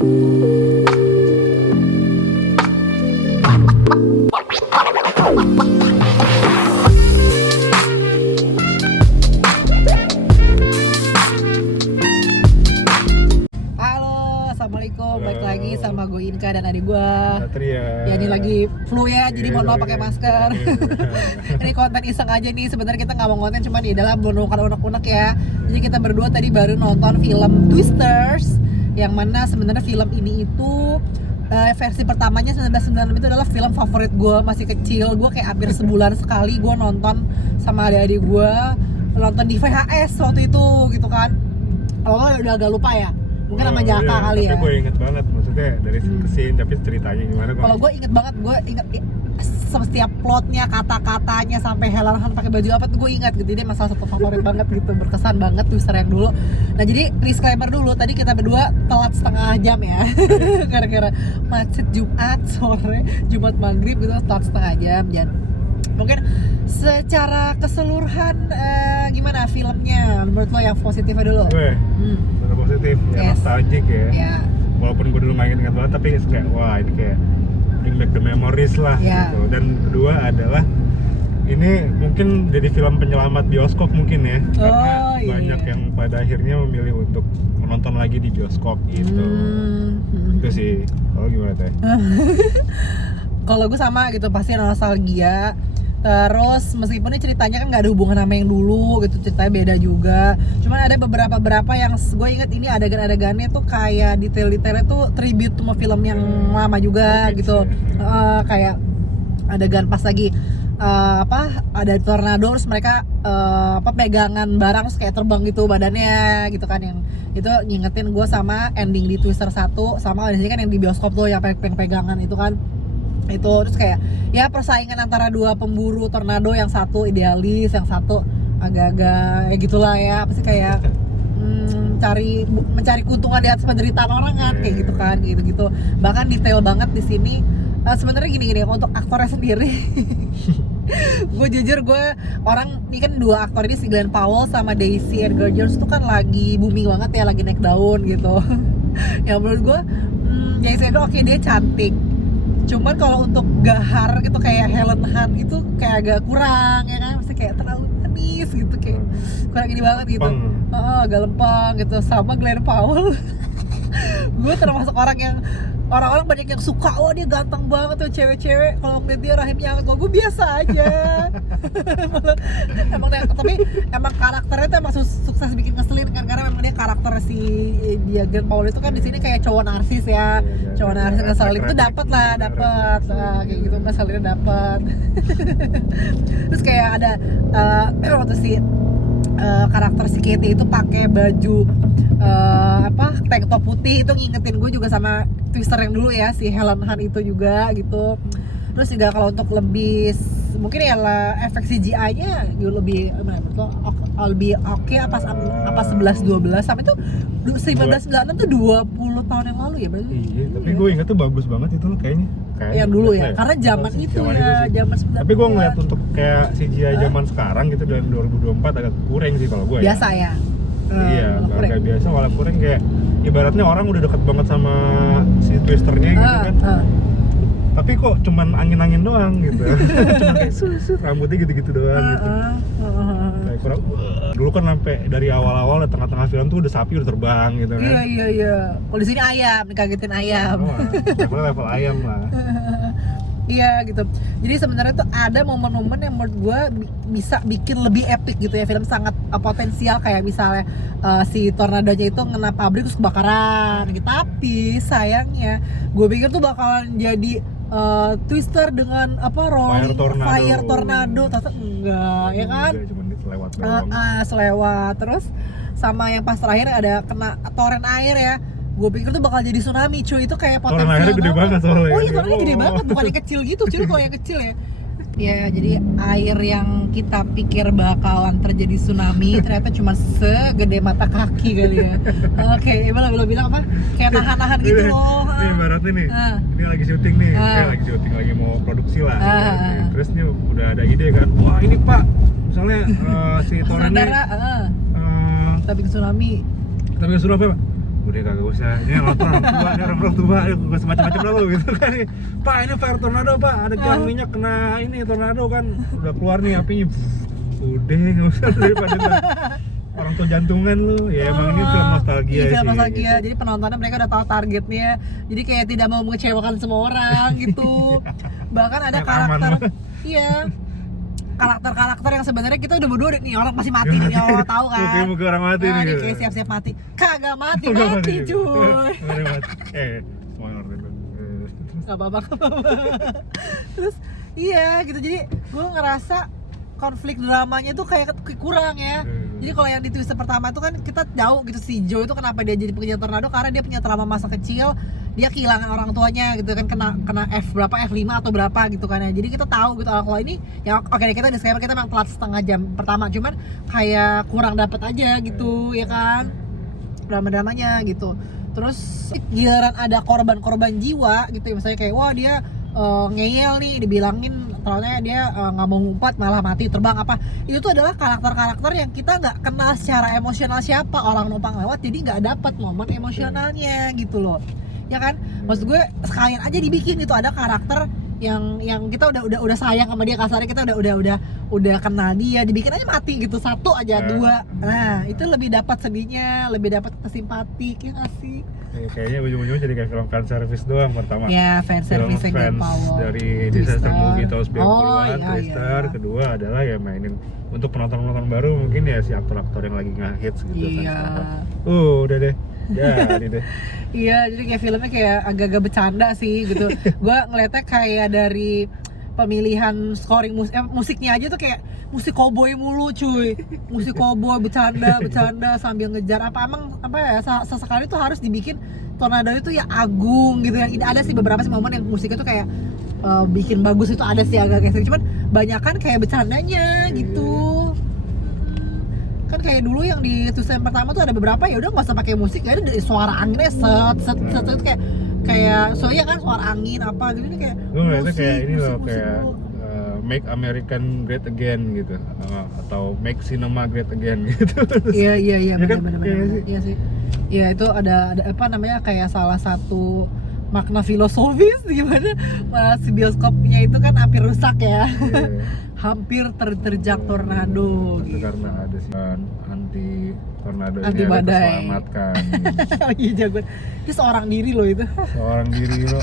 Assalamualaikum, balik lagi sama gue Inka dan adik gue Satria. Ya ini lagi flu ya, jadi mohon maaf pakai masker. Ini konten iseng aja nih, sebenarnya kita nggak mau konten, cuma di dalam menemukan unek-unek ya. Jadi kita berdua tadi baru nonton film Twisters, yang mana sebenarnya film ini itu versi pertamanya 1996 itu adalah film favorit gue masih kecil. Gue kayak hampir sebulan sekali gue nonton sama adik-adik gue, nonton di VHS waktu itu gitu kan. Kalau udah agak lupa ya, mungkin sama Jaka kali ya. Tapi gue inget banget, maksudnya dari scene ke scene, tapi ceritanya gimana? Kalau gue inget banget, gue inget setiap plotnya, kata-katanya, sampai Helen Hunt pakai baju apa tuh gue ingat gitu. Ini masalah satu favorit banget gitu, berkesan banget Twister yang dulu. Nah jadi disclaimer dulu, tadi kita berdua telat setengah jam ya, gara-gara macet Jumat sore, Jumat maghrib gitu, telat setengah jam. Dan mungkin secara keseluruhan gimana filmnya menurut lo yang positifnya dulu? Gue positif, ya nostalgic ya. Yeah. Walaupun gue dulu nggak inget banget, tapi kayak wah ini kayak bring back the memories lah gitu. Dan kedua adalah ini mungkin jadi film penyelamat bioskop mungkin ya, karena banyak yang pada akhirnya memilih untuk menonton lagi di bioskop gitu. Itu sih. Kalau gimana teh? Kalau gue sama gitu, pasti nostalgia. Terus meskipun ini ceritanya kan nggak ada hubungan sama yang dulu gitu, ceritanya beda juga. Cuman ada beberapa yang gue inget ini adegan-adegannya tuh kayak detail-detailnya tuh tribute sama film yang lama juga gitu. Kayak adegan pas lagi ada tornado, terus mereka pegangan barang terus kayak terbang gitu badannya gitu kan, yang itu ngingetin gue sama ending di Twister 1 sama di sini kan yang di bioskop tuh yang pegangan itu kan. Itu terus kayak ya persaingan antara dua pemburu tornado, yang satu idealis, yang satu agak-agak ya gitulah ya, pasti kayak mencari keuntungan di atas penderitaan orang kan, kayak gitu kan, gitu-gitu. Bahkan detail banget di sini. Sebenarnya gini untuk aktornya sendiri. Gue jujur, ini kan dua aktor ini, si Glenn Powell sama Daisy Edgar Jones tuh kan lagi booming banget ya, lagi naik daun gitu. Ya menurut gue Daisy Edgar oke, dia cantik. Cuman kalau untuk gahar gitu kayak Helen Hunt itu kayak agak kurang ya kan, masih kayak terlalu manis gitu, kayak kurang ini banget gitu. Agak lempeng gitu. Sama Glenn Powell. Gue termasuk orang banyak yang suka, oh dia ganteng banget tuh, cewek-cewek kalau ngeliat dia rahimnya hangat. Kalau gue biasa aja. emang karakternya tuh emang sukses bikin ngeselin kan, karena memang dia karakter si Glenn Powell itu kan di sini kayak cowok narsis ya, cowok narsis ngeselin itu dapat kayak gitu, ngeselinnya dapat. Terus kayak ada waktu si karakter si Katie itu pakai baju tank top putih, itu ngingetin gue juga sama Twister yang dulu ya, si Helen Hunt itu juga gitu. Terus juga kalau untuk lebih mungkin ya efek CGI-nya juga lebih oke apa 11-12 sampai itu 1996 tuh 20 tahun yang lalu ya berarti. Iya, tapi gue ingat tuh bagus banget itu loh kayaknya. Yang dulu ya, karena zaman itu ya, zaman 90. Tapi gue ngeliat untuk kayak CGI zaman sekarang gitu dari 2024 agak kurang sih kalau gue ya. Biasa ya. Iya, agak biasa, walau kurang kayak ibaratnya orang udah deket banget sama si Twisternya gitu kan. Tapi kok cuman angin-angin doang gitu. Cuma kayak rambutnya gitu-gitu doang gitu. Kayak kurang. Dulu kan sampai dari awal-awal tengah-tengah film tuh udah sapi udah terbang gitu kan. Iya. Kalau di sini ayam, dikagetin ayam. Level ayam lah. Iya gitu. Jadi sebenarnya tuh ada momen-momen yang menurut gue bisa bikin lebih epic gitu ya, film sangat potensial, kayak misalnya si tornadonya itu ngena pabrik terus kebakaran gitu. Tapi sayangnya gue pikir tuh bakalan jadi Twister dengan fire tornado, ternyata enggak ya kan? Selewat. Terus sama yang pas terakhir ada kena toren air ya. Gue pikir tuh bakal jadi tsunami cuy, itu kayak potensial banget. Tornado gede banget soalnya. Oh iya, tornado gede banget, bukan yang kecil gitu cuy, kalau yang kecil ya. Ya jadi air yang kita pikir bakalan terjadi tsunami ternyata cuma segede mata kaki kali ya. Oke, lo bilang apa? Kayak nahan-nahan gitu loh. Nih ibaratnya nih, ini lagi syuting nih, lagi mau produksi lah. Terus nih udah ada ide kan, wah ini pak, misalnya si torennya kita bikin tsunami. Pak, udah kagak usah, ini yang nonton orang tua, ini orang tua, gue semacam-macam lah lo gitu kan. Pak ini fire tornado pak, ada kilang minyak kena ini tornado kan, udah keluar nih apinya. Udah nggak usah daripada orang tua jantungan lu. Ya emang ini film nostalgia Iya, sih. film nostalgia. Gitu. Jadi penontonnya mereka udah tahu targetnya. Jadi kayak tidak mau mengecewakan semua orang gitu. Bahkan ada Yang karakter, aman. iya, karakter-karakter yang sebenarnya kita udah berdua nih orang pasti mati nih, orang tahu kan. Muka orang mati Nah, nih. dia Gitu. kayak siap-siap mati. Kagak mati, Udah mati juga. cuy. Udah mati. Spoiler dulu. Gak apa-apa, gak apa-apa. Terus iya gitu, jadi gue ngerasa konflik dramanya tuh kayak kurang ya. Jadi kalau yang di twist pertama itu kan kita tahu gitu si Joe itu kenapa dia jadi pengejar tornado, karena dia punya trauma masa kecil, dia kehilangan orang tuanya gitu kan, kena F5 atau berapa gitu kan ya. Jadi kita tahu gitu, kalau ini ya oke kita disclaimer kita memang telat setengah jam pertama, cuman kayak kurang dapat aja gitu ya kan drama-dramanya gitu. Terus giliran ada korban-korban jiwa gitu ya, misalnya kayak wah dia ngeyel nih, dibilangin ternyata dia nggak mau ngumpat malah mati terbang apa, itu tuh adalah karakter-karakter yang kita nggak kenal secara emosional siapa orang numpang lewat, jadi nggak dapat momen emosionalnya gitu loh ya kan. Maksud gue sekalian aja dibikin itu ada karakter yang kita udah sayang sama dia, kasarnya kita udah kenal dia, dibikin aja mati gitu satu aja dua, nah itu lebih dapat sedihnya, lebih dapat simpati ya nggak sih. Kayaknya ujung-ujungnya jadi kayak film fan service doang pertama. Ya, fan service yang fans power. dari disaster movie tahun 90-an, iya, Twister. iya. Kedua adalah ya mainin untuk penonton-penonton baru mungkin ya si aktor-aktor yang lagi nge-hits gitu kan Iya. sekarang. Udah deh. Jadi deh. Iya, jadi kayak filmnya kayak agak-agak bercanda sih gitu. Gua ngeliatnya kayak dari pemilihan scoring musiknya aja tuh kayak musik cowboy mulu cuy, musik cowboy bercanda sambil ngejar apa ya sesekali tuh harus dibikin tornado itu ya agung gitu. Yang ada sih beberapa sih momen yang musiknya tuh kayak bikin bagus, itu ada sih agak kayak cuman banyakan kayak bercandanya gitu. Kan kayak dulu yang di Tusen pertama tuh ada beberapa ya udah nggak usah pakai musik, ya ada suara anginnya set kayak soalnya kan suara angin apa gitu, ini kayak Gue ngeliatnya kayak ini loh, musik kayak mulu. Make American Great Again gitu, atau Make Cinema Great Again gitu. Iya Ya kan? benar Iya sih. iya sih. Iya itu ada apa namanya kayak salah satu makna filosofis gimana si bioskopnya itu kan hampir rusak ya. Iya. Hampir terjang tornado Itu gitu. karena ada sih anti tornado Anti ini ada badai. keselamatan. Oh iya jagoan. Itu seorang diri loh itu. Seorang diri lo.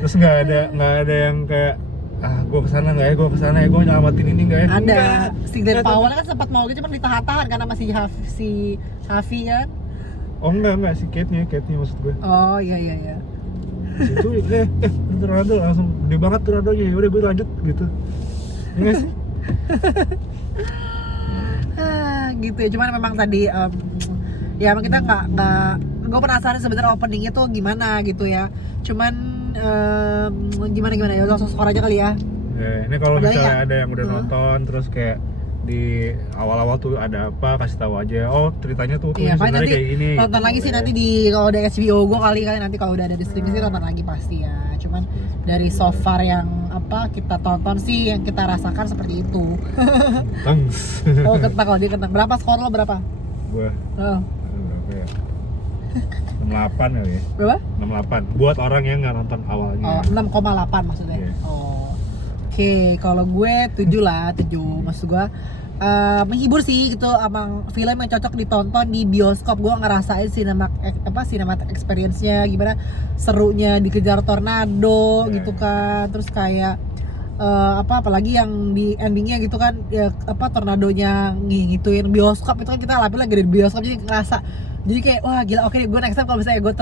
Terus nggak ada yang kayak gue kesana nggak ya, gue gue nyelamatin ini nggak ya? Ada si Glenn Nggak. Powell kan sempat mau gitu cuman ditahan-tahan karena masih si Shafi kan. Oh enggak si Kate-nya maksud gue. Oh iya Itu tornado langsung gede banget tornadonya, ya udah gue lanjut gitu. Enggak sih? Gitu ya, cuman memang tadi ya emang kita nggak gue penasaran sebenarnya openingnya tuh gimana gitu ya, cuman gimana ya langsung skor aja kali ya. Ini kalau Udah misalnya ya? ada yang udah nonton terus kayak di awal-awal tuh ada apa, kasih tahu aja. Oh ceritanya tuh Iya, paling sebenarnya nanti kayak gini. nonton lagi sih nanti di kalau ada HBO gue kali nanti kalau udah ada di streaming sih nonton lagi pasti ya. Cuman dari so far yang apa kita tonton sih yang kita rasakan seperti itu. Tangs. Oh kentang, kalau dia kentang. Berapa skor lo berapa? Gua Oh. berapa ya? 68 kali ya. Berapa? 68 buat orang yang nggak nonton awalnya. Oh 6,8 maksudnya. Iya. Oh. Oke, kalau gue 7 lah, 7. Maksud gue menghibur sih gitu, emang film yang cocok ditonton di bioskop. Gue ngerasain cinematic experience-nya gimana, serunya dikejar tornado gitu kan. Terus kayak apalagi yang di endingnya gitu kan ya, tornadonya ngituin bioskop itu kan, kita lagi di bioskop jadi ngerasa jadi kayak wah gila, oke gue next time kalau misalnya gue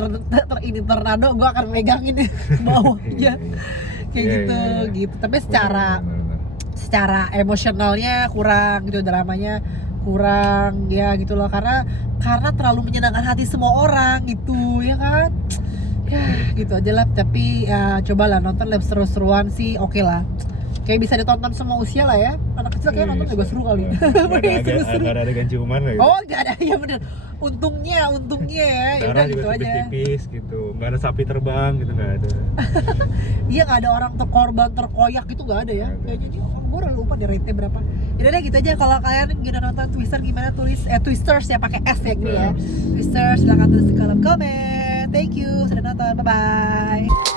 ini tornado gue akan megangin ke bawahnya kayak gitu. Tapi secara emosionalnya kurang gitu, dramanya kurang ya gitu loh, karena terlalu menyenangkan hati semua orang gitu ya kan. Ya gitu aja lah, tapi ya cobalah nonton, lebih seru-seruan sih, oke lah. Kayak bisa ditonton semua usia lah ya, anak kecil kayak nonton juga seru kali. Ada adegan ciuman nggak gitu? Oh nggak ada, ya bener. Untungnya ya udah gitu aja. Tipis gitu, nggak ada sapi terbang gitu, nggak ada. Iya nggak ada orang korban terkoyak gitu, nggak ada ya. Kayaknya dia gue udah lupa deh rate berapa. Yaudah deh gitu aja. Kalau kalian gimana nonton Twister gimana tulis Twisters ya pakai S ya gini ya. Twisters silahkan tulis di kolom komen. Thank you sudah nonton. Bye bye.